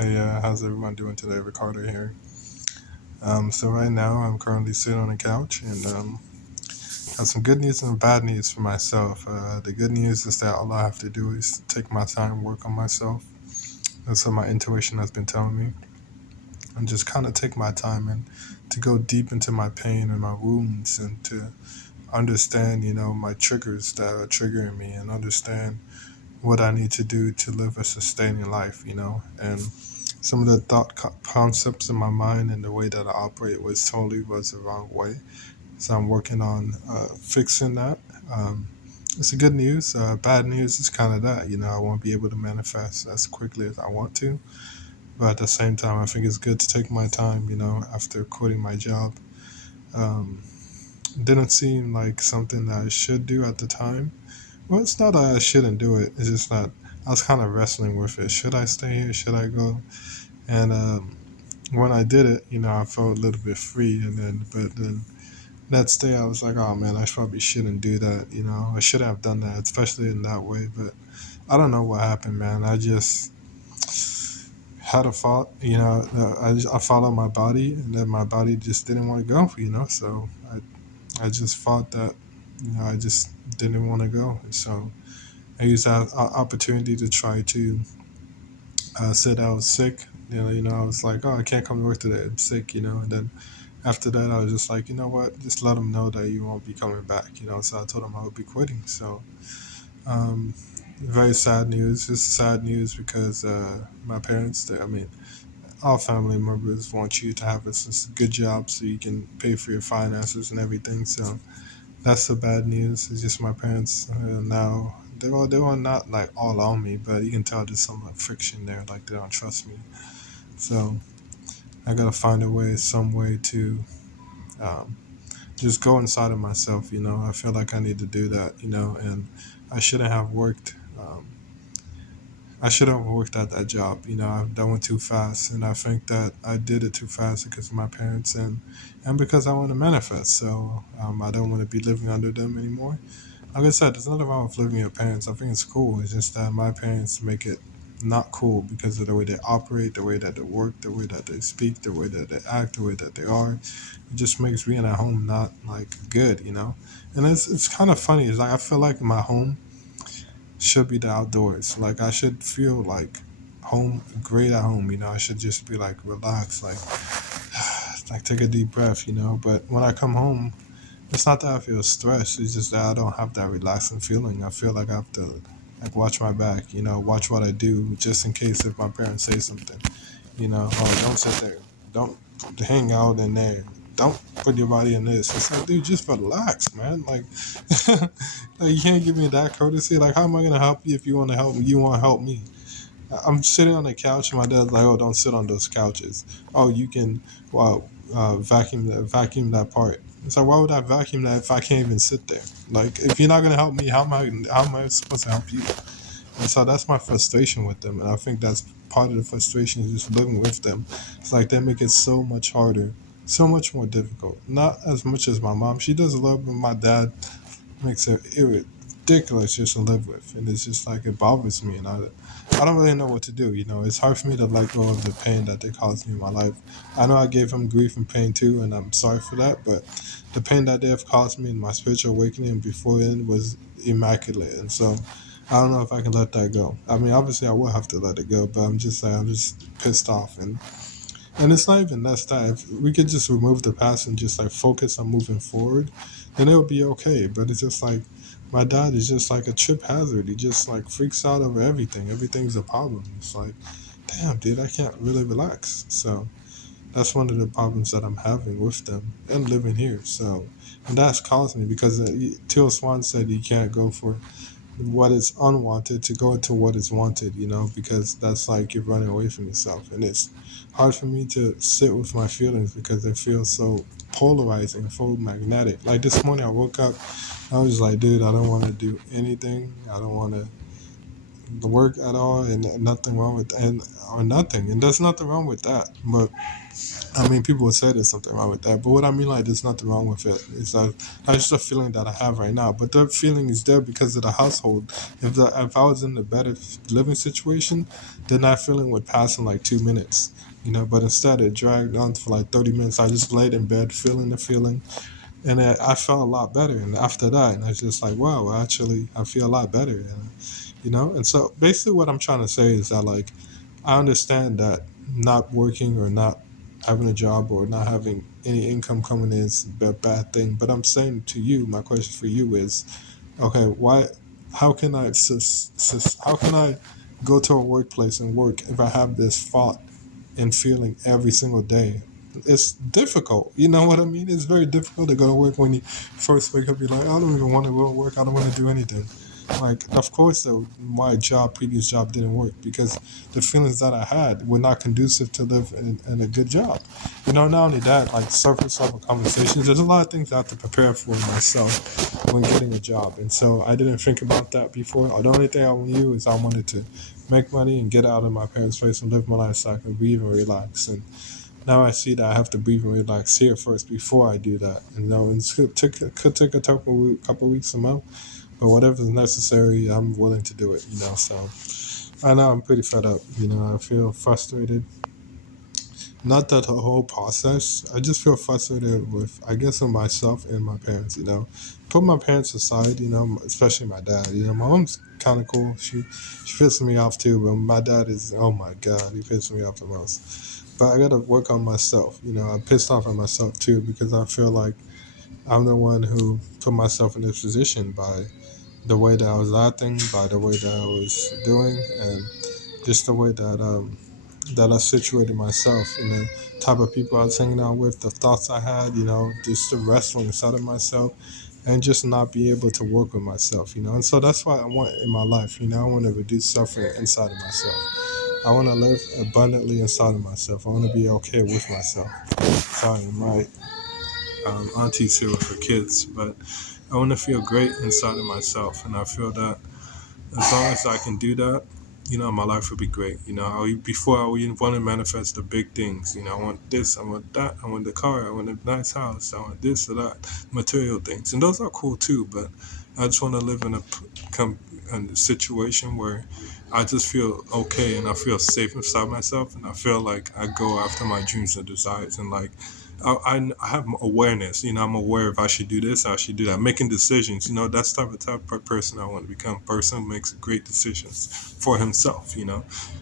Hey, how's everyone doing today? Ricardo here. So right now I'm currently sitting on the couch and have some good news and bad news for myself. The good news is that all I have to do is take my time, work on myself. That's what my intuition has been telling me, and just kind of take my time and to go deep into my pain and my wounds and to understand, my triggers that are triggering me and understand what I need to do to live a sustaining life, and some of the concepts in my mind and the way that I operate was the wrong way. So I'm working on fixing that. Um, it's a good news. Bad news is kind of that, I won't be able to manifest as quickly as I want to. But at the same time, I think it's good to take my time, after quitting my job. Um, didn't seem like something that I should do at the time. Well, it's not that I shouldn't do it. It's just that I was kind of wrestling with it. Should I stay here? Should I go? And when I did it, I felt a little bit free. But then next day I was like, oh man, I probably shouldn't do that. I should have done that, especially in that way. But I don't know what happened, man. I just had a thought, I followed my body, and then my body just didn't want to go, So I just thought that, I just didn't want to go. And so I used that opportunity to try to said I was sick. I was like, oh, I can't come to work today. I'm sick, And then after that, I was just like, you know what? Just let them know that you won't be coming back, So I told them I would be quitting. So, um, very sad news. It's sad news because my parents, I mean, all family members want you to have a good job so you can pay for your finances and everything. So that's the bad news. It's just my parents now. They were not like all on me, but you can tell there's some friction there. Like they don't trust me. So I gotta find a way, some way to um, just go inside of myself. I feel like I need to do that. And I shouldn't have worked. I should have worked at that job. That went too fast, and I think that I did it too fast because of my parents and because I want to manifest. So I don't want to be living under them anymore. Like I said, there's nothing wrong with living with your parents. I think it's cool. It's just that my parents make it not cool because of the way they operate, the way that they work, the way that they speak, the way that they act, the way that they are. It just makes being at home not like good. And it's kind of funny. It's like I feel like my home should be the outdoors. Like I should feel like home, great at home. I should just be like relaxed, like take a deep breath. But when I come home, it's not that I feel stressed. It's just that I don't have that relaxing feeling. I feel like I have to like watch my back, watch what I do just in case if my parents say something. Oh, don't sit there. Don't hang out in there. Don't put your body in this. It's like, dude, just relax, man. Like, like you can't give me that courtesy. Like, how am I gonna help you if you want to help me? You want to help me? I'm sitting on the couch, and my dad's like, "Oh, don't sit on those couches. Oh, you can, well, vacuum that part." So why would I vacuum that if I can't even sit there? Like, if you're not gonna help me, how am I supposed to help you? And so that's my frustration with them, and I think that's part of the frustration is just living with them. It's like they make it so much harder, so much more difficult. Not as much as my mom; she does a lot, but my dad makes it ridiculous just to live with, and it's just like it bothers me, and I don't really know what to do. It's hard for me to let go of the pain that they caused me in my life. I know I gave them grief and pain too, and I'm sorry for that, but the pain that they have caused me in my spiritual awakening before then was immaculate, and so I don't know if I can let that go. I mean, obviously I will have to let it go, but I'm just pissed off, and it's not even that. If we could just remove the past and just like focus on moving forward, then it'll be okay. But it's just like my dad is just like a trip hazard. He just like freaks out over everything. Everything's a problem. It's like, damn, dude, I can't really relax. So that's one of the problems that I'm having with them and living here. So, and that's caused me because Till Swan said you can't go for what is unwanted to go to what is wanted, because that's like you're running away from yourself. And it's hard for me to sit with my feelings because they feel so polarizing, so magnetic. Like this morning I woke up, I was like, dude, I don't want to do anything. I don't want to the work at all, and nothing wrong with and or nothing, and there's nothing wrong with that. But I mean, people would say there's something wrong with that, but what I mean, like, there's nothing wrong with it. It's that's just a feeling that I have right now. But the feeling is there because of the household. If I was in a better living situation, then that feeling would pass in like 2 minutes, But instead, it dragged on for like 30 minutes. I just laid in bed, feeling the feeling, and I felt a lot better. And after that, and I was just like, wow, actually, I feel a lot better. And so basically, what I'm trying to say is that like I understand that not working or not having a job or not having any income coming in is a bad thing. But I'm saying to you, my question for you is, okay, why? How can how can I go to a workplace and work if I have this thought and feeling every single day? It's difficult. You know what I mean? It's very difficult to go to work when you first wake up. You're like, I don't even want to go to work. I don't want to do anything. Like, of course, my previous job didn't work because the feelings that I had were not conducive to live in a good job. Not only that, like surface level conversations, there's a lot of things I have to prepare for myself when getting a job. And so I didn't think about that before. The only thing I knew is I wanted to make money and get out of my parents' place and live my life so I can breathe and relax. And now I see that I have to breathe and relax here first before I do that. And could take a couple weeks, a month, but whatever's necessary, I'm willing to do it. So I know I'm pretty fed up. I feel frustrated. Not that the whole process. I just feel frustrated with, I guess, with myself and my parents. Put my parents aside. Especially my dad. My mom's kind of cool. She pisses me off too, but my dad is, oh my god, he pisses me off the most. But I gotta work on myself. I'm pissed off at myself too because I feel like I'm the one who put myself in this position by the way that I was acting, by the way that I was doing, and just the way that I situated myself, the type of people I was hanging out with, the thoughts I had, just the wrestling inside of myself, and just not be able to work with myself. And so that's what I want in my life. I want to reduce suffering inside of myself. I want to live abundantly inside of myself. I want to be okay with myself. Sorry, my auntie's here with her kids, but I want to feel great inside of myself, and I feel that as long as I can do that, my life will be great. Before I would want to manifest the big things. I want this, I want that, I want the car, I want a nice house, I want this or that, material things, and those are cool too. But I just want to live in a situation where I just feel okay and I feel safe inside myself, and I feel like I go after my dreams and desires, and like I have awareness. I'm aware if I should do this, I should do that. Making decisions. That's type of person I want to become. A person who makes great decisions for himself. And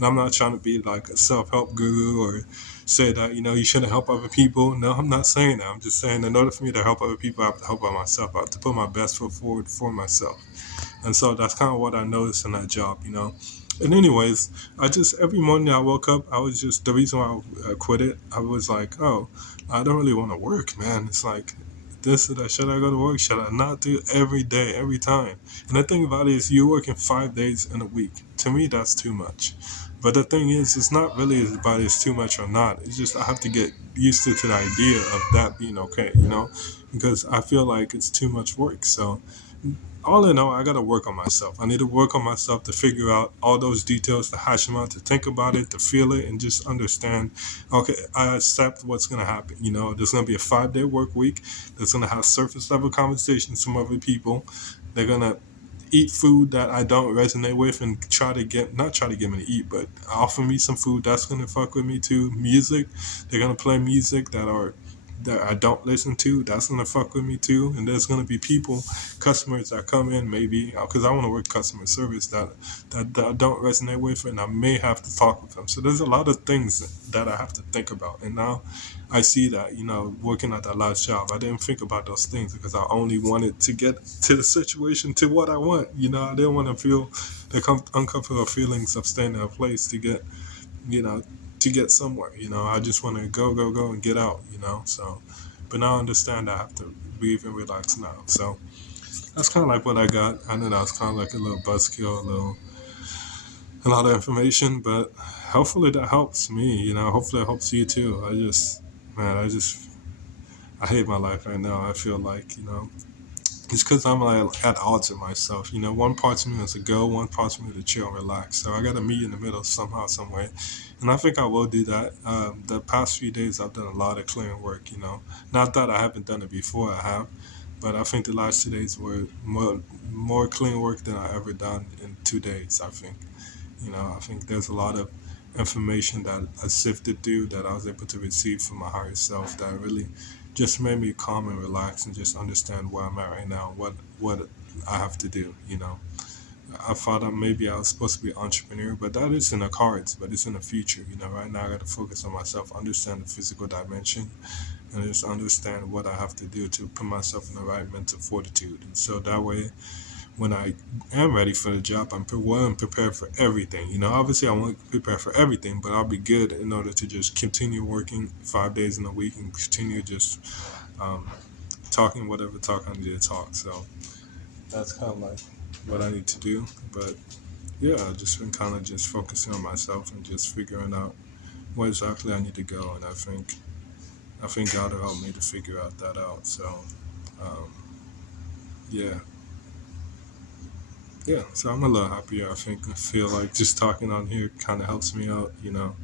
I'm not trying to be like a self-help guru or say that you shouldn't help other people. No, I'm not saying that. I'm just saying in order for me to help other people, I have to help by myself. I have to put my best foot forward for myself. And so that's kind of what I noticed in that job. And anyways, I just, every morning I woke up, I was just, the reason why I quit it, I was like, oh, I don't really want to work, man. It's like, this or that, should I go to work? Should I not do it every day, every time? And the thing about it is you're working 5 days in a week. To me, that's too much. But the thing is, it's not really about it's too much or not. It's just I have to get used to the idea of that being okay, because I feel like it's too much work. So all in all, I got to work on myself. I need to work on myself to figure out all those details, to hash them out, to think about it, to feel it, and just understand, okay, I accept what's going to happen. There's going to be a 5-day work week. There's going to have surface level conversations from other people. They're going to eat food that I don't resonate with and not try to get me to eat, but offer me some food that's going to fuck with me too. Music, they're going to play music that I don't listen to, that's gonna fuck with me too. And there's gonna be customers that come in maybe because I want to work customer service that I don't resonate with, and I may have to talk with them. So there's a lot of things that I have to think about. And now I see that working at that last job, I didn't think about those things because I only wanted to get to the situation to what I want. I didn't want to feel the uncomfortable feelings of staying in a place to get you know, to get somewhere. I just want to go, go, go and get out. So, but now I understand I have to breathe and relax now. So that's kind of like what I got. I know that was kind of like a little buzzkill, a lot of information, but hopefully that helps me. Hopefully it helps you too. Man, I hate my life right now. I feel like, It's because I'm like at odds with myself. You know, one part of me wants to go, one part of me to chill and relax. So I got to meet in the middle somehow, some way. And I think I will do that. The past few days, I've done a lot of clearing work. You know, not that I haven't done it before, I have, but I think the last 2 days were more clean work than I ever done in 2 days. I think. You know, I think there's a lot of information that I sifted through that I was able to receive from my higher self that really just made me calm and relax and just understand where I'm at right now, what I have to do. You know, I thought that maybe I was supposed to be an entrepreneur, but that is in the cards, but it's in the future. You know, right now I got to focus on myself, understand the physical dimension, and just understand what I have to do to put myself in the right mental fortitude. And so that way, when I am ready for the job, I'm well and prepared for everything. You know, obviously I won't prepare for everything, but I'll be good in order to just continue working 5 days in a week and continue just um, talking whatever talk I need to talk. So that's kind of like what I need to do. But yeah, I've just been kind of just focusing on myself and just figuring out where exactly I need to go. And I think God will help me to figure out that out. So um, yeah, yeah, so I'm a little happier. I feel like just talking on here kind of helps me out. You know,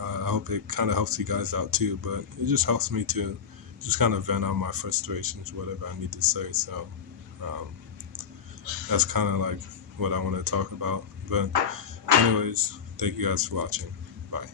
I hope it kind of helps you guys out too. But it just helps me to just kind of vent out my frustrations, whatever I need to say. So um, that's kind of like what I want to talk about. But anyways, thank you guys for watching. Bye.